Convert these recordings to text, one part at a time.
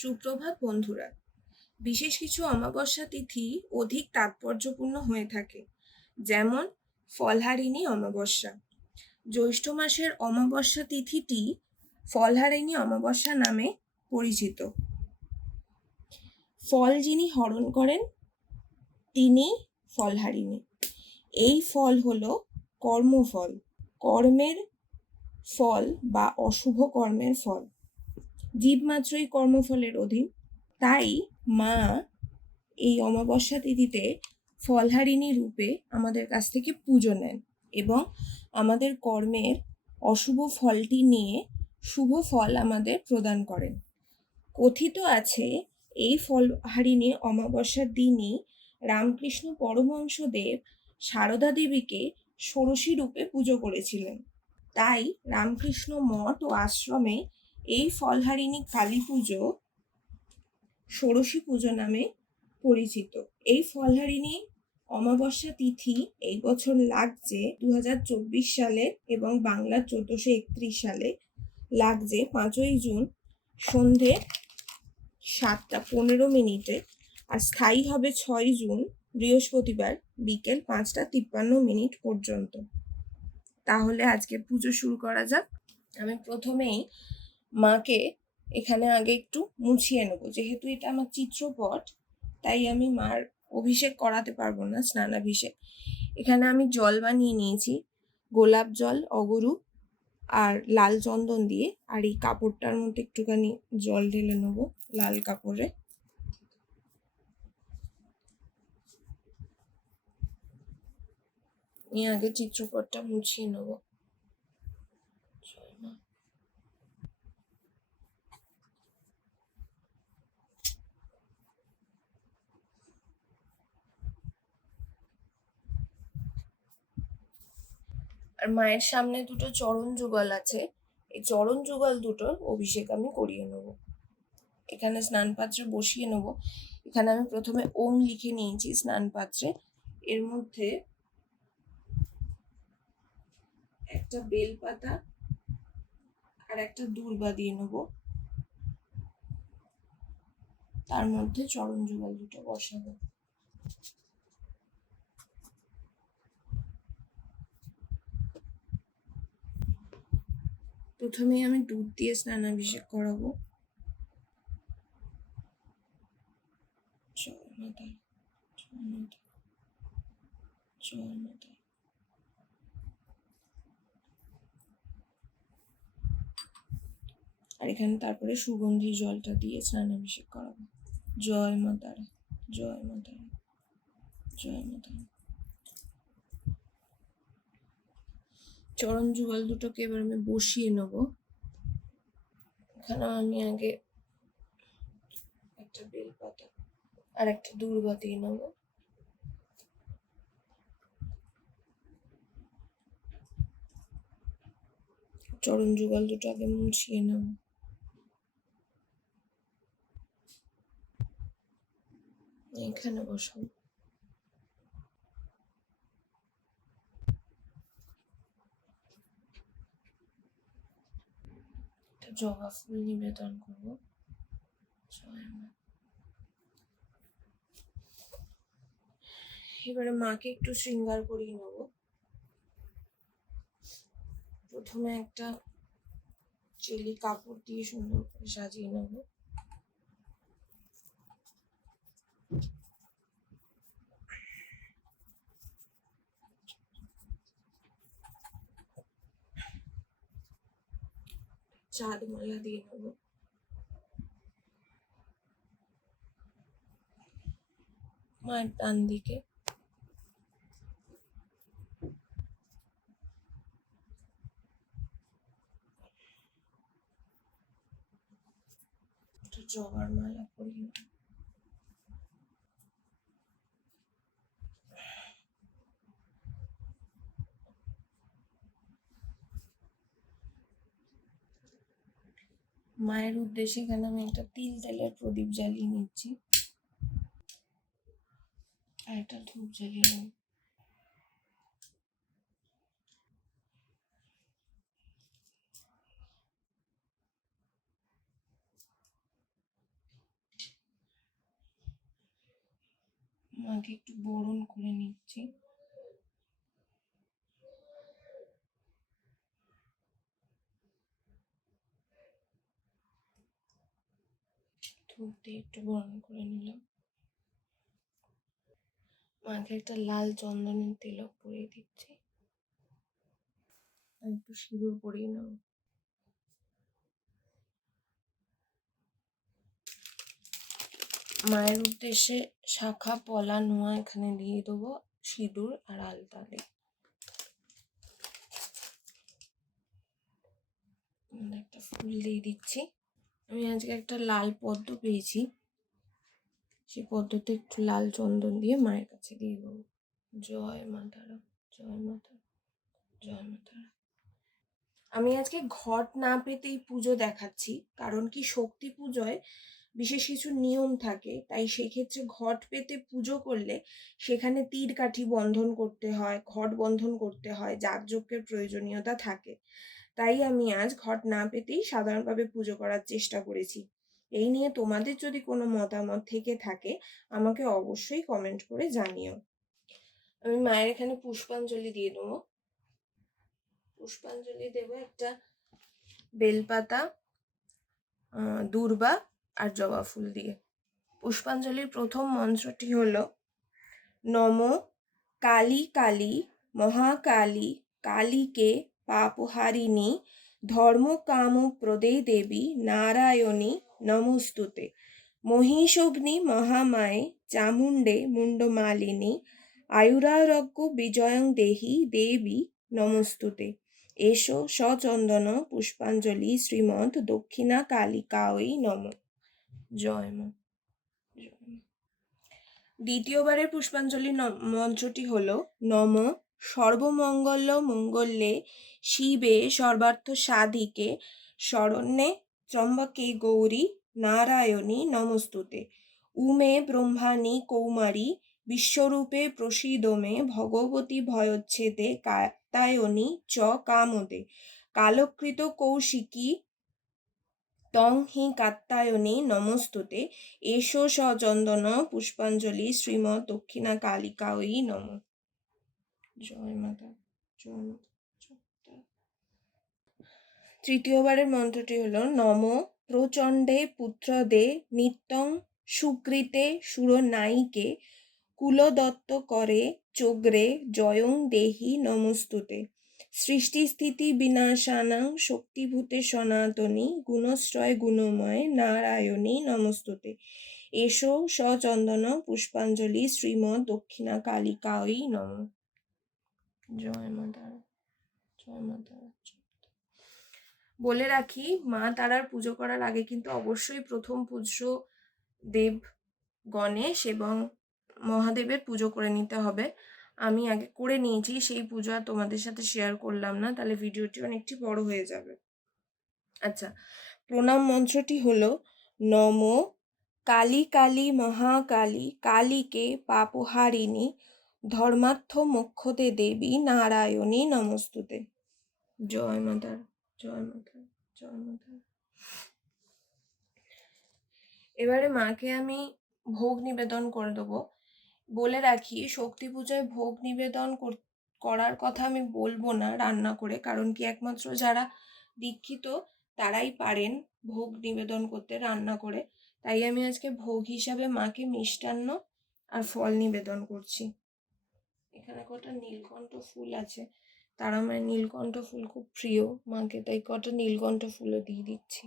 সুপ্রভাত বন্ধুরা। বিশেষ কিছু অমাবস্যা তিথি অধিক তাৎপর্যপূর্ণ হয়ে থাকে, যেমন ফলহারিণী অমাবস্যা। জ্যৈষ্ঠ মাসের অমাবস্যা তিথিটি ফলহারিণী অমাবস্যা নামে পরিচিত। ফল যিনি হরণ করেন তিনি ফলহারিণী। এই ফল হলো কর্মফল, কর্মের ফল বা অশুভ কর্মের ফল। জীব মাত্রই কর্মফলের অধীন, তাই মা এই অমাবস্যা তিথিতে ফলহারিণী রূপে আমাদের কাছ থেকে পুজো নেন এবং আমাদের কর্মের অশুভ ফলটি নিয়ে শুভ ফল আমাদের প্রদান করেন। কথিত আছে এই ফলহারিণী অমাবস্যার দিনই রামকৃষ্ণ পরমহংসদেব সারদা দেবীকে ষোড়শী রূপে পুজো করেছিলেন। তাই রামকৃষ্ণ মঠ ও আশ্রমে এই ফলহারিণী কালী পুজো ষোড়শী পুজো নামে পরিচিত। এই ফলহারিণী অমাবস্যা তিথি এই বছর লাগছে 2024 সালে এবং বাংলার 1431 সালে লাগছে 5ই জুন সন্ধে 7:15 আর স্থায়ী হবে 6 জুন বৃহস্পতিবার বিকেল 5:53 পর্যন্ত। তাহলে আজকে পুজো শুরু করা যাক। আমি প্রথমেই মাকে এখানে আগে একটু মুছিয়ে নেবো। যেহেতু এটা আমার চিত্রপট, তাই আমি মার অভিষেক করাতে পারবো না, স্নানাভিষেক। এখানে আমি জল বানিয়ে নিয়েছি, গোলাপ জল, অগরু আর লাল চন্দন দিয়ে। আর এই কাপড়টার মধ্যে একটুখানি জল ঢেলে নেবো, লাল কাপড়ে। নিয়ে আগে চিত্রপটটা মুছিয়ে নেবো। আর মায়ের সামনে দুটো চরণ যুগল আছে, এই চরণ যুগল দুটোর অভিষেক আমি করিয়ে নেব। এখানে স্নান পাত্রে বসিয়ে নেব। এখানে আমি প্রথমে ওম লিখে নিয়েছি স্নান পাত্রে। এর মধ্যে একটা বেলপাতা আর একটা দূর্বা দিয়ে নেব। তার মধ্যে চরণ যুগল দুটো বসাবো। প্রথমে আমি দুধ দিয়ে স্নানাভিষেক করাবো। জয় মাতা, জয় মাতা, জয় মাতা। আর এখানে তারপরে সুগন্ধি জলটা দিয়ে স্নানাভিষেক করাবো। জয় মাতারা, জয় মাতারা, জয় মাতারা। চরণ যুগল দুটোকে এবার আমি বসিয়ে নেব। এখানে আমি আগে একটা বেলপাতা আর একটা দূর্বা দিয়ে নেব। চরণ যুগল দুটো আগে মুছিয়ে নেব। এখানে বসাবো। জবা ফুল নিবেদন করবো। এবারে মাকে একটু শৃঙ্গার করিয়ে নেব। প্রথমে একটা চেলি কাপড় দিয়ে সুন্দর করে সাজিয়ে নেব। চাঁদ মালা দিয়ে নেব। মায়ের ডান দিকে জবার মালা পরিয়ে নেব। মায়ের উদ্দেশ্যে এখানে আমি একটা তিল তেলের প্রদীপ জ্বালিয়ে নিচ্ছি আর একটা ধূপ জ্বালিয়ে নেব। মাকে একটু বরণ করে নিচ্ছি। ধূপ দিয়ে একটু বরণ করে নিলাম। মাকে একটা লাল চন্দনের তিলক পরিয়ে দিচ্ছি। একটু সিঁদুর পরিয়ে নেব। মায়ের উদ্দেশ্যে শাখা, পলা, নোয়া এখানে দিয়ে দেবো, সিঁদুর আর আলতা দিয়ে। একটা ফুল দিয়ে দিচ্ছি। আমি আজকে একটা লাল পদ্ম পেয়েছি, সেই পদ্মতে একটু লাল চন্দন দিয়ে মায়ের কাছে দিয়ে দেবো। জয় মা তারা, জয় মা তারা, জয় মা তারা। আমি আজকে ঘট না পেতেই পুজো দেখাচ্ছি, কারণ কি শক্তি পুজোয় বিশেষ কিছু নিয়ম থাকে, তাই সেক্ষেত্রে ঘট পেতে পুজো করলে সেখানে তীর কাঠি বন্ধন করতে হয়, ঘট বন্ধন করতে হয়, যাগযজ্ঞের প্রয়োজনীয়তা থাকে। তাই আমি আজ ঘট না পেতেই সাধারণভাবে পুজো করার চেষ্টা করেছি। এই নিয়ে তোমাদের যদি কোনো মতামত থেকে থাকে আমাকে অবশ্যই কমেন্ট করে জানিও। আমি মায়ের এখানে পুষ্পাঞ্জলি দিয়ে দেবো। পুষ্পাঞ্জলি দেবো একটা বেলপাতা, দূর্বা আর জবা ফুল দিয়ে। পুষ্পাঞ্জলির প্রথম মন্ত্রটি হলো নমো কালী কালী মহাকালী কালীকে পাপহারিণী ধর্ম কাম প্রদে দেবী নারায়ণী নমস্তুতে মহিষগ্নি মহামায়ে চামুণ্ডে মুন্ডমালিনী আয়ুরারোগ্য বিজয়ং দেহি দেবী নমস্তুতে এসো সচন্দন পুষ্পাঞ্জলি শ্রীমৎ দক্ষিণা কালিকায় নম। জয় মা। দ্বিতীয়বারের পুষ্পাঞ্জলি মন্ত্রটি হলো নম সর্বমঙ্গল মঙ্গলে শিবে সর্বার্থ সাধিকে শরণ্যে ত্র্যম্বকে গৌরী নারায়ণী নমস্তুতে উমে ব্রহ্মাণী কৌমারী বিশ্বরূপে প্রসীদমে ভগবতী ভয়োচ্ছেদে কাত্যায়নী চ কামদে কালকৃত কৌশিকী তং হি কাত্যায়নী নমস্তুতে এসো সচন্দন পুষ্পাঞ্জলি শ্রীমৎ দক্ষিণা কালিকায় নম। জয় মাতা, জয় মাতা। তৃতীয়বারের মন্ত্রটি হলো নম প্রচণ্ডে পুত্রদে নিত্যং সুকৃতে সুরনায়িকে কুলদত্ত করে চোগ্রে জয়ং দেহি নমস্তুতে সৃষ্টিস্থিতি বিনাশানাং শক্তিভূতে সনাতনী গুণশ্রয় গুণময় নারায়ণী নমস্তুতে এসো সচন্দন পুষ্পাঞ্জলি শ্রীমৎ দক্ষিণা কালিকায় নম। জয় মা তারা, জয় মা তারা। বলে রাখি, মা তারার পুজো করার আগে কিন্তু অবশ্যই প্রথম পূজ্য দেব গণেশ এবং মহাদেবের পুজো করে নিতে হবে। আমি আগে করে নিয়েছি, সেই পুজো আর তোমাদের সাথে শেয়ার করলাম না, তাহলে ভিডিওটি অনেকটি বড় হয়ে যাবে। আচ্ছা, প্রণাম মন্ত্রটি হলো নম কালী কালী মহাকালী কালীকে পাপহারিণী ধর্মার্থ মোক্ষদে দেবী নারায়ণী নমস্তুতে। জয় মাতা, জয় মাতা, জয় মাতা। এবারে মাকে আমি ভোগ নিবেদন করে দেবো। বলে রাখি, শক্তি পূজায় ভোগ নিবেদন করার কথা আমি বলবো না রান্না করে, কারণ কি একমাত্র যারা দীক্ষিত তারাই পারেন ভোগ নিবেদন করতে রান্না করে। তাই আমি আজকে ভোগ হিসাবে মাকে মিষ্টান্ন আর ফল নিবেদন করছি। এখানে কটা নীলকণ্ঠ ফুল আছে, তার আমার নীলকণ্ঠ ফুল খুব প্রিয় মাকে, তাই কটা নীলকণ্ঠ ফুলও দিয়ে দিচ্ছি।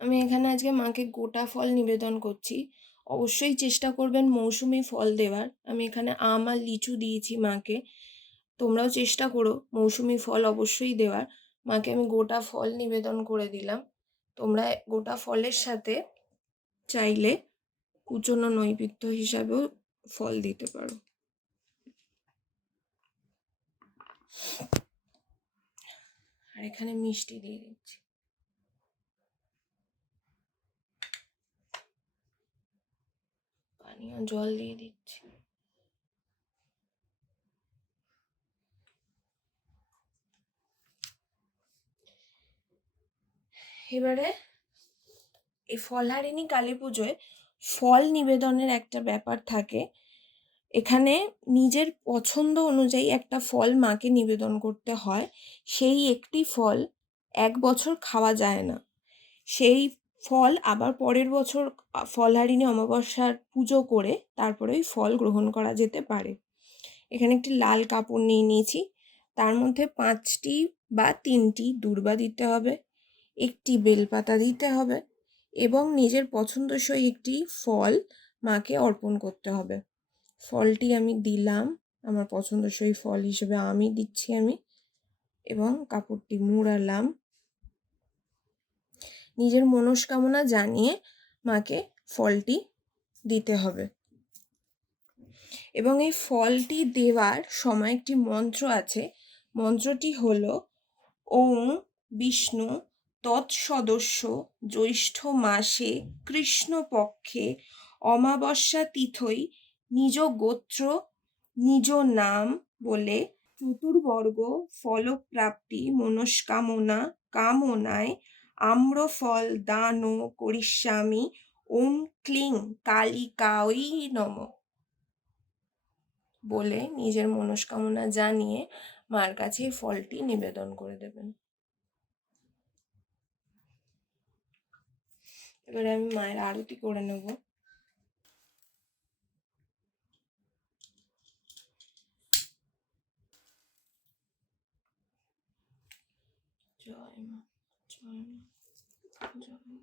আমি এখানে আজকে মাকে গোটা ফল নিবেদন করছি। অবশ্যই চেষ্টা করবেন মৌসুমি ফল দেওয়ার। আমি এখানে আম আর লিচু দিয়েছি মাকে, তোমরাও চেষ্টা করো মৌসুমি ফল অবশ্যই দেওয়ার। মাকে আমি গোটা ফল নিবেদন করে দিলাম। তোমরা গোটা ফলের সাথে চাইলে কুচনো নৈবেদ্য হিসাবেও ফল দিতে পারো। আর এখানে মিষ্টি দিয়ে দিচ্ছি। পানীয় জল দিয়ে দিচ্ছি। এবারে এই ফলহারিণী কালী পুজোয় ফল নিবেদনের একটা ব্যাপার থাকে। এখানে নিজের পছন্দ অনুযায়ী একটা ফল মাকে নিবেদন করতে হয়। সেই একটি ফল 1 বছর খাওয়া যায় না। সেই ফল আবার পরের বছর ফলহারিণী অমাবস্যার পুজো করে তারপরে ওই ফল গ্রহণ করা যেতে পারে। এখানে একটি লাল কাপড় নিয়ে নিয়েছি, তার মধ্যে 5টি বা 3টি দূর্বা দিতে হবে, একটি বেলপাতা দিতে হবে এবং নিজের পছন্দসই একটি ফল মাকে অর্পণ করতে হবে। ফলটি আমি দিলাম, আমার পছন্দসই ফল হিসেবে আমি দিচ্ছি এবং কাপড়টি মুড়ালাম। নিজের মনস্কামনা জানিয়ে মাকে ফলটি দিতে হবে এবং এই ফলটি দেওয়ার সময় একটি মন্ত্র আছে। মন্ত্রটি হলো ওং বিষ্ণু তৎসদস্য জ্যৈষ্ঠ মাসে কৃষ্ণপক্ষে অমাবস্যা তিথৈ নিজ গোত্র নিজ নাম বলে চতুর্বর্গ ফলপ্রাপ্তি মনস্কামনা কামনায় আম্রফল দান করিষ্যামি ওং ক্লিং কালিকাই নমঃ বলে নিজের মনস্কামনা জানিয়ে মার কাছে ফলটি নিবেদন করে দেবেন। এবারে আমি মায়ের আরতি করে নেব। জয় মা, জয় মা, জয় মা।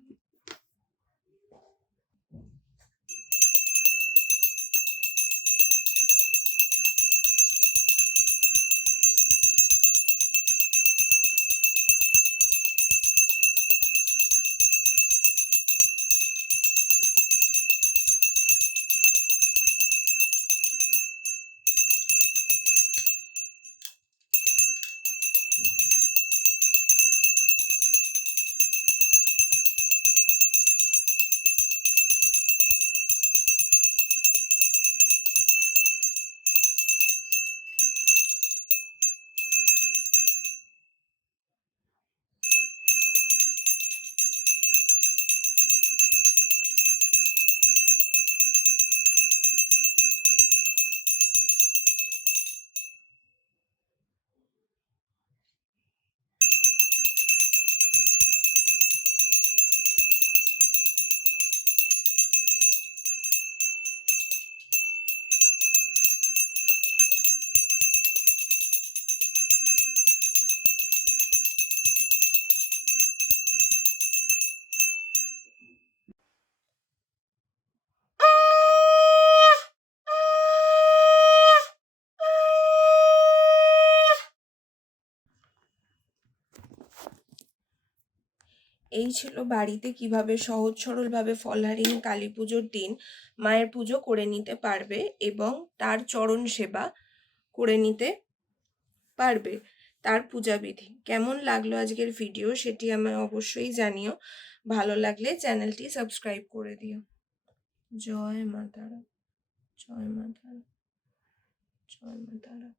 এই ছিল বাড়িতে কিভাবে সহজ সরলভাবে ফলহারিণী কালী পুজোর দিন মায়ের পুজো করে নিতে পারবে এবং তার চরণ সেবা করে নিতে পারবে, তার পূজাবিধি। কেমন লাগলো আজকের ভিডিও সেটি আমায় অবশ্যই জানিও। ভালো লাগলে চ্যানেলটি সাবস্ক্রাইব করে দিও। জয় মা তারা, জয় মা তারা, জয় মা তারা।